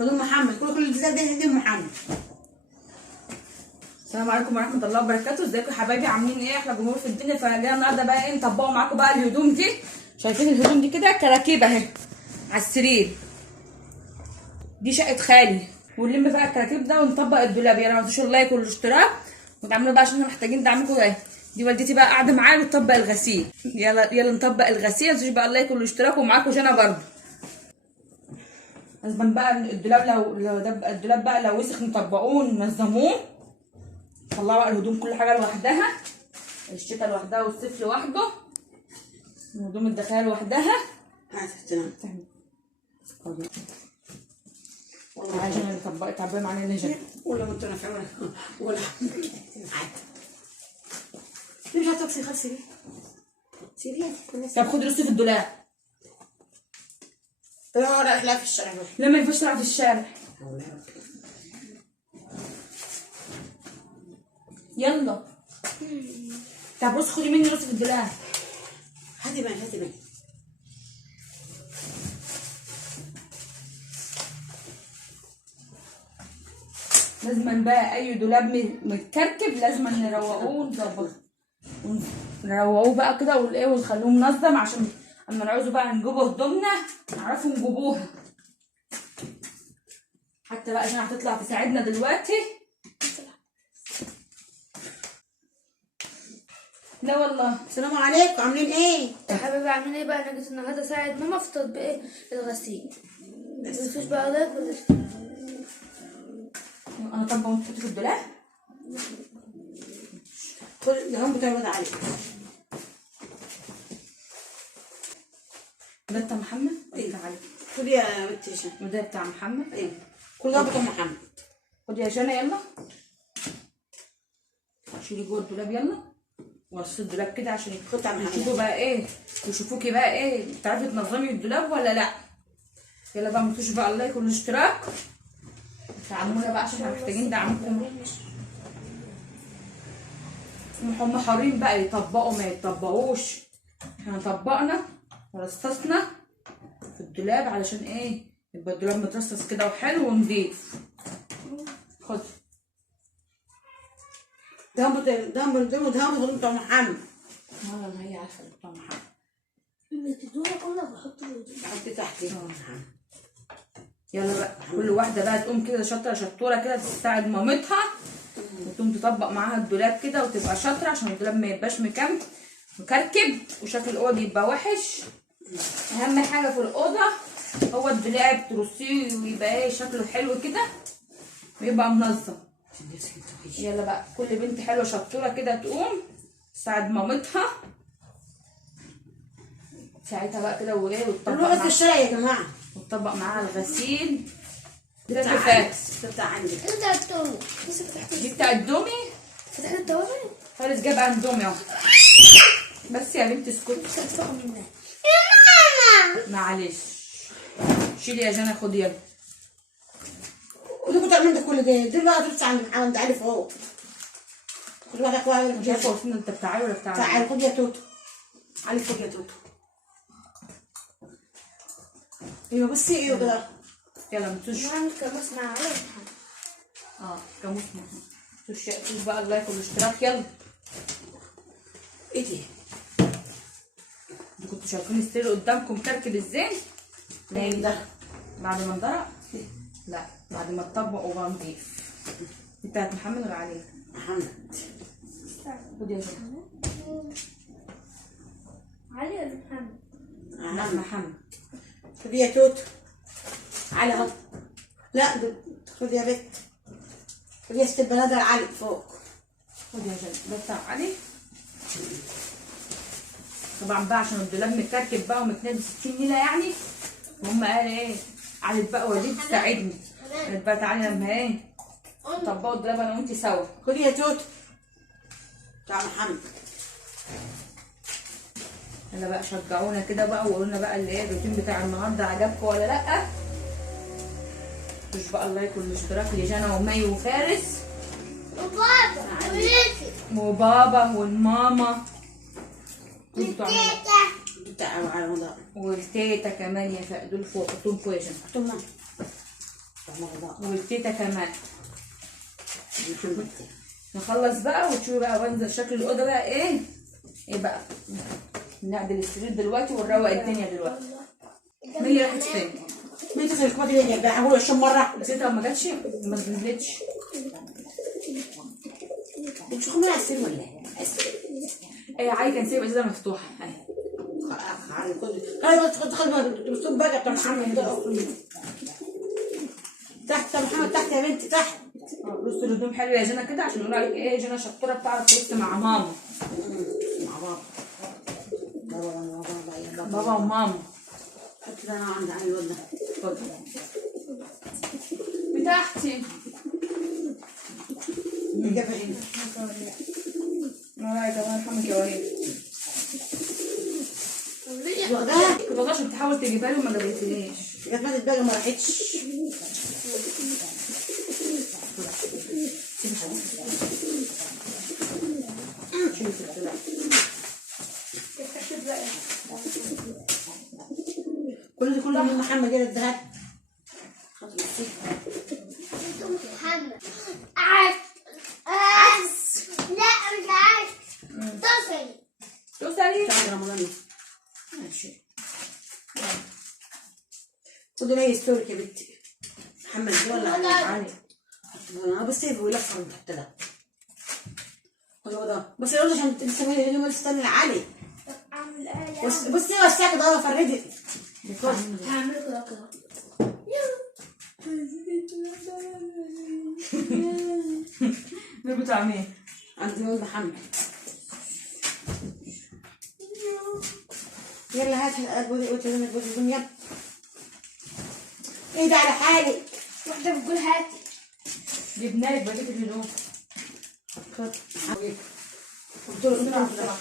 هدوم محمد، كل الجزار ده هدوم محمد. السلام عليكم ورحمه الله وبركاته. ازيكم يا حبايبي؟ عاملين ايه؟ احلى جمهور في الدنيا. فانا جايه النهارده بقى ايه، نطبقوا معاكم بقى الهدوم دي. شايفين الهدوم دي كده كراكيب اهي على السرير. دي شقه خالي، ونلم بقى الكراكيب ده ونطبق الدولاب. يلا ما تنسوش اللايك والاشتراك وتعملوا بقى عشان احنا محتاجين دعمكم. اهي دي والدتي بقى قاعده معايا بتطبق الغسيل. يلا نطبق الغسيل. ما تنسوش بقى اللايك والاشتراك، ومعاكم جنى برضه. لازم بقى الدولاب الدولاب بقى لو وسخ نطبقوه وننظموه. طلعوا بقى الهدوم كل حاجه لوحدها، الشتا لوحدها والصيف لوحده، الهدوم الداخليه لوحدها. والله عشان نطبق تعبان معانا نجم ولا ما انت نافع ولا مش هتكسي خلصي سيريا. طب خد رصي في الدولاب. طب انا رايح لا في الشارع. لا ما ينفعش تلعب في الشارع. يلا طب بص خدي مني رصي في الدولاب. هاتي بقى لازم بقى اي دولاب متكركب لازم نروقوه ونظبطه نروقوه بقى كده والايه ونخلوه منظم، عشان اما نعوزوا بقى نجيبوا هدومنا نعرفوا نجيبوها. حتى بقى عشان هتطلع تساعدنا دلوقتي. لا والله. السلام عليكم، عاملين ايه؟ يا حبيبي عاملين ايه بقى؟ انا جيت النهارده اساعد ماما في تطبيق الغسيل. مفيش بقى لايك ولا انا طبعا وانت تحطي في الدولاب. خد الهون بتاع الواد علي. ده بتاع محمد؟ ايه تعالي خدي يا بنتي هشام. وده بتاع محمد. ايه كل ده بتاع محمد. خدي يا جنى يلا شيلي جوه الدولاب. يلا وصلي الدولاب كده عشان يشوفوا بقى ايه، يشوفوكي بقى ايه، بتعرفي تنظمي الدولاب ولا لا. يلا بقى متنسوش بقى اللايك والاشتراك، دعمونا بقى عشان احنا محتاجين دعمكم. هم حرين بقى يطبقوا ما يطبقوش، احنا طبقنا ورصصنا في الدولاب علشان ايه، يبقى الدولاب مترصص كده وحلو ونضيف. خد ده بتاع محمد. والله هي عارفه بتاع محمد. الدولة كلها بحطه حطي تحتي. يلا بقى كل واحده بقى تقوم كده شطوره كده تساعد مامتها وتقوم تطبق معاها الدولاب كده وتبقى شاطره، عشان الدولاب ما يبقاش مكركب وشكل الاوضه يبقى وحش. اهم حاجه في الاوضه هو الدولاب، ترصيه ويبقى ايه شكله حلو كده ويبقى منظم. يلا بقى كل بنت حلوه شطوره كده تقوم تساعد مامتها، ساعتها بقى كده وايه وتطبق نروح في الشارع يا جماعه وتطبق معاها الغسيل. ده بتاع فاكس بتاع عندك. انت التومي لسه فتحت دي بتاع الدومي. فتحت التوابل. خالص جاب اندومي اهو. بس يا بنت اسكتي. مش هتفوق منها يا ماما معلش. شيلي يا جنى خدي يلا. ودي كنت عامله كل ده دول بقى ترص عند علي فوق. خد بالك بقى مش عارفه قلت انت بتاعي ولا بتاعي. تعالي خد يا توتو. علي خد يا توتو. ايوه بصي ايوه كده. يلا متوش. نعمل كمس مع علي. كموس متوش بقى اللايك والاشتراك. يلا ايه دي؟ انتوا كنتوا شايفين السرير قدامكم كركب ازاي؟ نايم ده بعد ما انضرب؟ لا بعد ما اتطبق وبقى نضيف. دي بتاعت محمد ولا عليك؟ محمد. خد يا جنى. علي ولا محمد؟ لا محمد. خد يا توتو. علي اهو. لا خد يا بت. خد يا ست البنادر علي فوق. خد يا جنى. ده بتاع علي. طبعا بقى عشان الدولاب متركب بقى ومتنادي 60 نيله يعني، وهم قال ايه قعدت بقى والدتي تساعدني، قالت بقى تعالي لما ايه طبقوا الدولاب انا وانتي سوا. خد يا توتو بتاع محمد. يلا بقى شجعونا كده بقى وقولوا لنا بقى اللي ايه الروتين بتاع النهارده عجبكم ولا لا. مش بقى اللايك والاشتراك لجنى ومي وفارس وبابا والماما بتاع رمضان والتيتا كمان يا دول فوق. حطهم فوق يا جنى. حطهم رمضان. والتيتا كمان. محمد. نخلص بقى وتشوفي بقى منظر شكل الاوضه بقى ايه بقى. نعدل السرير دلوقتي ونروق الدنيا دلوقتي. مين اللي راحت فين؟ مين تصل الكومات اللي هي بقى؟ هقول 20 مره. نسيتها وما جاتش ما نزلتش. بتشوفوا على السرير ولا ايه؟ عادي كان سايب ازازه مفتوحه اهي. خد بقى بتاع محمد تحت يا محمد، تحت يا بنتي تحت. بصوا الهدوم حلوه يا جنى كده عشان نقول عليك ايه جنى شطوره بتعرف تبص مع ماما. مع بابا. بابا وماما. حط لي انا عندي على الواد ده. خد بتاعتي. جابها هنا. الله يرحمك يا وليد. واخداها؟ كنت بقى عشان تحاول تجيبها لي وما جابتليش. جت ماتت بقى ما راحتش. كل من محمد جاب الذهب. محمد عكس. لا مش عكس. توصلي شهر رمضان. ماشي. خدوا لي ستورك يا بنتي. محمد دي ولا علي؟ انا بسيبه ويلفر من تحت ده. خدوا ده. بس يقول عشان تسوي الهدوم تستني علي. اعمل ايه؟ بصي وسعك ده فردي. هعمل كده كده. مين بتاع مين؟ عندي ولد محمد. يلا هات الهدوم يلا. ايه ده على حالي؟ واحدة بتقول هاتي. جبنا لك بقيه الهدوم. خد. قلت له بسرعه.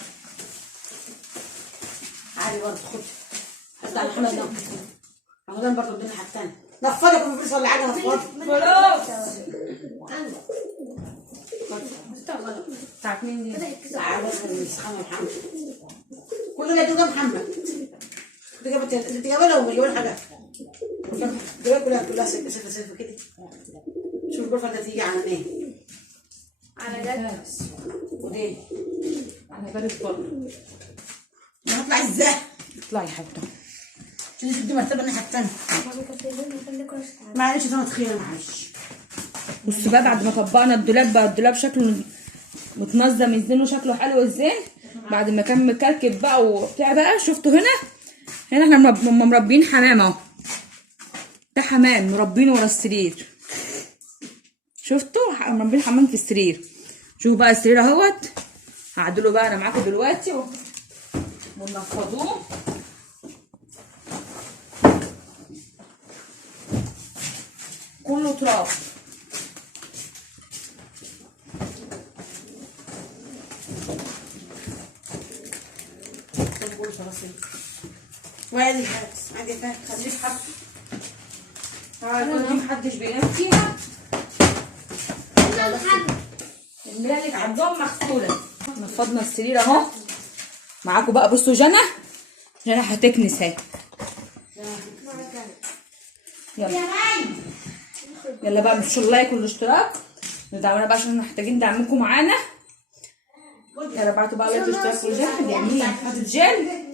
عادي برضه خد. حتى على محمد ده. رمضان برضه الدنيا حتاني. نفضك ومفيش ولا حاجه نفضك. خلاص. بتاعت مين دي؟ تعالى نسخن محمد. كل ده ده محمد. انت جايبه له مليون حاجه. كلها سلفه كده. شوف الغرفه اللي تيجي على ايه؟ على جد. ودي على بارد برضه. هطلع ازاي؟ اطلعي يا حبيبتي. عشان تدي مرتبه الناحيه الثانيه. معلش انا تخيل معلش. بصوا بقى بعد ما طبقنا الدولاب بقى الدولاب شكله متنظم ازاي وشكله حلو ازاي. بعد ما كان مكركب بقى وبتاع بقى شفتوا هنا احنا مربيين حمام اهو. ده حمام مربينه ورا السرير. شفتوا مربين حمام في السرير. شوفوا بقى السرير اهوت. هعدله بقى انا معاكم دلوقتي ونفضوه. كله تراب. وادي عادي فاهم خليك حط. دي محدش بينام فيها. الملك عندهم مغسوله. نفضنا السرير اهو معاكم بقى. بصوا جنى هتكنس اهي. يلا بقى مش اللايك والاشتراك. ندعمونا بقى عشان محتاجين دعمكم معانا. يلا بعتوا بقى لايك والاشتراك والجيم. جميل حاطط جل.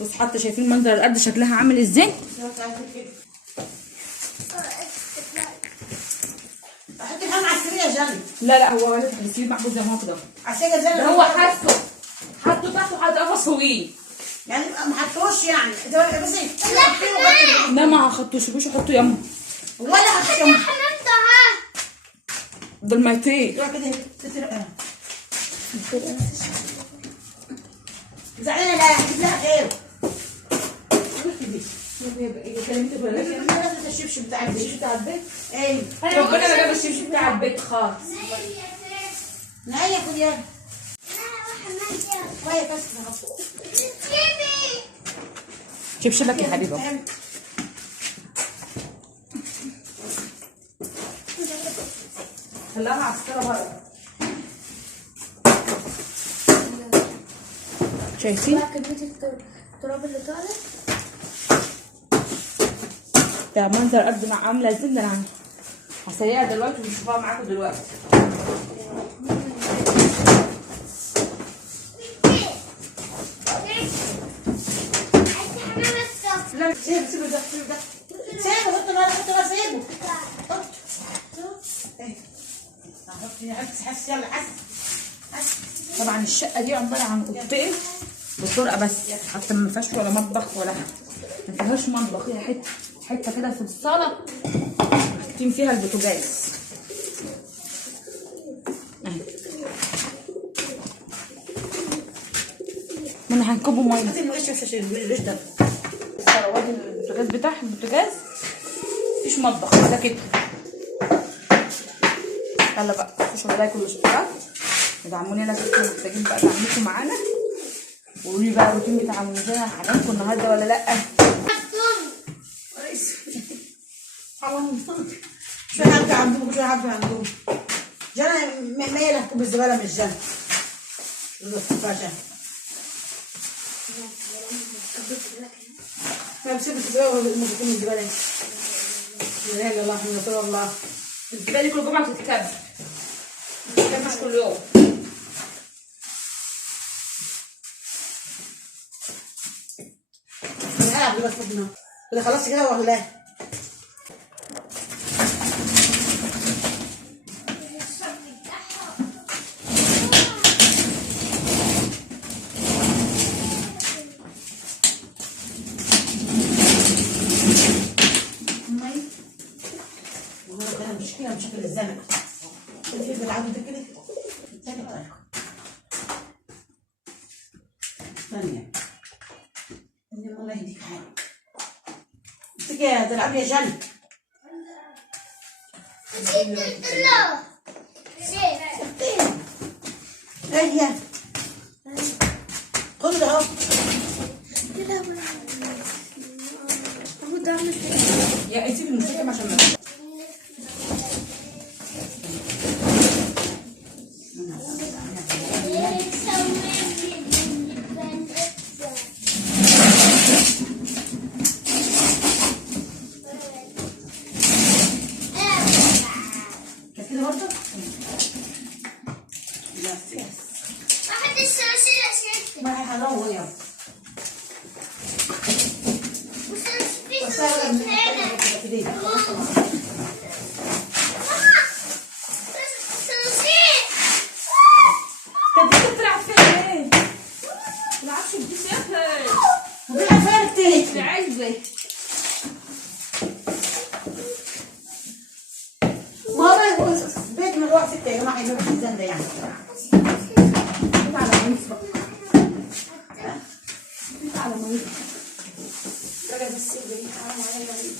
بصوا حتى شايفين منظر الارض شكلها عامل ازاي. احط الحمام على السرير يا جنى. لا هو السرير محطوط زي ما هو كده. على السرير زي ده هو حطه تحت وحط قفص فوقيه. يعني ما حطوش يعني بس لا ما حطوش حطوا يمه ولا حطوا دول ميتين. زعلانه لا هجيب لها خير. الشبشب بتاع البيت. ايه ربنا ما جاب الشبشب بتاع البيت خالص. لا ياخد يلا. كويس بس شبشبك يا حبيبي. خلاها عسكرة بره. شايفين؟ التراب اللي طالع ده منظر الارض عامله ازاي. ده هسيقها دلوقتي ونشوفها معاكم دلوقتي. لا سيبه سيبه ده سيبه ده سيبه حط نار حط نار سيبه حط ايه حط حس يلا حس. طبعا الشقه دي عباره عن اوضتين بطرقه بس، حتى ما فيهاش ولا مطبخ ولا ما فيهاش مطبخ، هي حته كده في الصاله حاطين فيها البوتاجاز اهي. من هنكبوا ميه هاتي المقش مش الريش ده وادي البوتاجاز بتاعها. البوتاجاز مفيش مطبخ ولا كده. يلا بقى خشوا لايك والاشتراك ودعموني لو كنتوا محتاجين بقى دعمكم معانا، وقولوا لي بقى الروتين بتاع منزلها عجبكم النهارده ولا لا. شوية حاجة عندهم وشوية حاجة عندهم. جانا مية لهكم بالزبالة مش جانا. ما بسيب الزبالة ولا بكون الزبالة. لا إله إلا الله محمد رسول الله. الزبالة دي كل جمعة بتتكب، مش كل يوم. العب بس فضنا. كده خلاص كده ولا ايه؟ مشكلة بشكل الزمن. كيف بتعود كده؟ ثانية طريقة. ثانية. إن الله يهديك حالك. تيجي تلعب يا جن. هي. خذ ده اهو. يا انتي المشكلة عشان ما كده برضه؟ لا ما هيحلوه يا بيت من الوقت ستة يا جماعة يجيبوا الزن ده يعني. على ميس بقى. على ميس. بقى بس يبقى حرام عليا.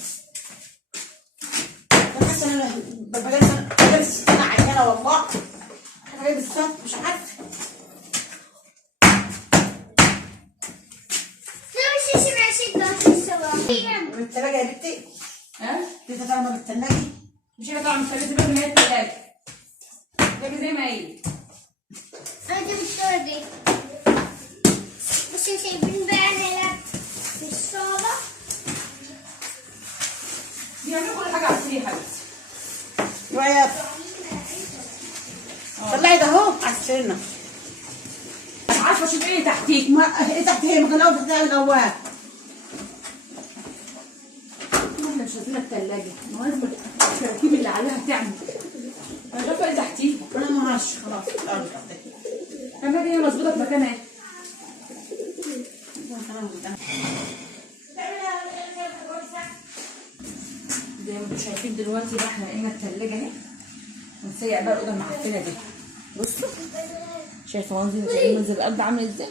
أنا حاسة إن أنا بجلس أنا عيانة والله. أنا جايب الصوت مش عارفة. بالتلاجة يا بنتي. ها؟ لسه طالما بالتلاجة. مش هي طبعا مش هتبقى زي ما هي التلاجة. التلاجة زي ما هي. أنا جبت الصورة دي. بس شايفين بقى هنا في الصالة. بيعملوا كل حاجة على السرير يا حبيبتي. ويا طلعي ده اهو على السرير. مش عارفة اشوف ايه تحتيك. ما ايه تحت ايه؟ ما كان اول تحت الاول. احنا مش عايزين التلاجة. ما هو لازم التركيب اللي عليها تعمل. انا مش عارفة ايه تحتيك. انا ما هاش خلاص الارض الثلاجة هي مظبوطة في مكانها. زي ما انتم شايفين دلوقتي بقى احنا لقينا التلاجة اهي. هنسيق بقى الأوضة المعفنة دي. بصوا شايفة منظر القلب عامل ازاي؟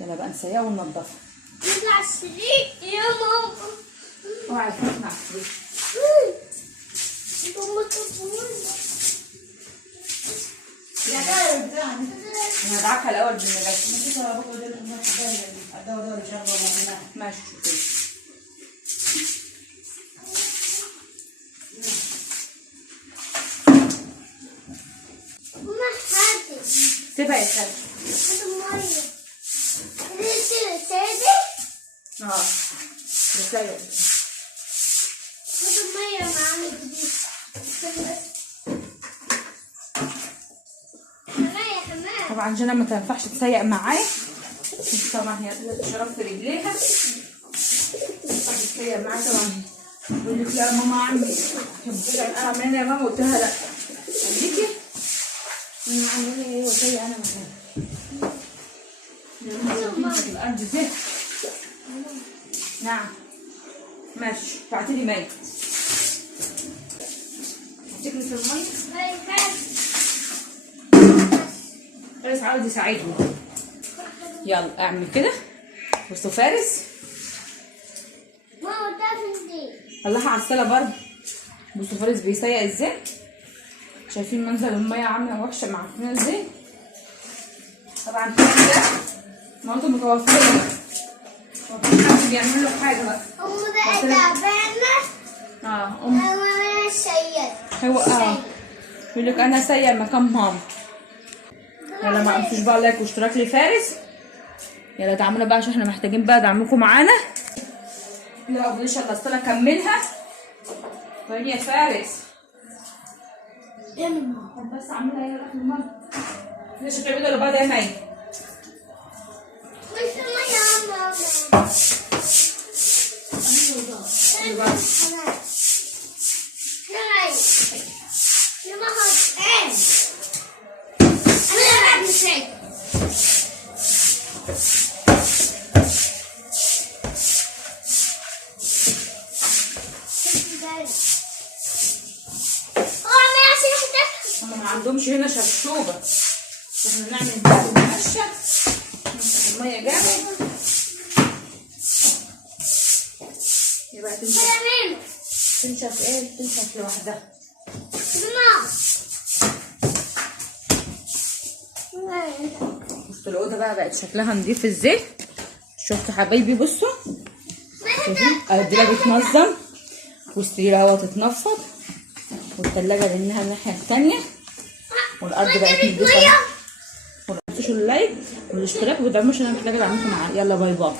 يلا بقى نسيقها وننضفها. نطلع السرير يا ماما. اوعي تنطي على السرير. ماما تقول. يا كده بتاعنا. انا هدعكها الأول بالنجاة. ما تيجي على بكره ده الناس ده ده ان شاء الله. ماشي كده. ماما حاطط. سيبها يا خالد. المية. سادة. اه بتسيق. المية معانا جديد. طبعا جنى ما تنفعش تسيق معايا، طبعا هي شرب في رجليها تسيق معايا. طبعا بقول لك لا ماما عمي اعمل انا يا ماما، قلت لها لا خليكي انا عامله ايه وسيء انا مكان في الارض دي. نعم ماشي بعتلي ماء هتجري في الميه. فارس عاوز يساعدني. يلا اعمل كده. بصوا فارس ماما تعرف دي الله على السلا برضه. بصوا فارس بيسيق ازاي، شايفين منظر الميه عامله وحشه معفنه ازاي. طبعا فارس ده مامته متوفيه، مفيش حد بيعمل له حاجه بقى. بقى تعبانه. هو سيد يقول لك انا سيء مكان ماما. يلا ما تنسوش بقى لايك واشتراك لفارس. يلا دعمونا بقى عشان احنا محتاجين بقى دعمكم معانا. لا ان شاء الله الصلاه اكملها. وين يا فارس؟ يا ماما بس اعملها هي راح المرة. ليش تعملوا اللي بعد يا مي؟ مش يا ماما. هم ما عندهمش هنا شرشوبه، احنا نعمل بقى المقشه نمسح الميه جامد. يبقى تنشف ايه؟ تنشف لوحدها. بصوا الاوضه بقى بقت شكلها نضيف ازاي. شفتوا حبايبي؟ بصوا الدولاب بتنظم والسرير اهو تتنفض والثلاجه لانها الناحيه الثانيه والارض بقت نضيفه. ما تنسوش اللايك والاشتراك وتدعموا عشان انا محتاجه ادعمكم معايا. يلا باي باي.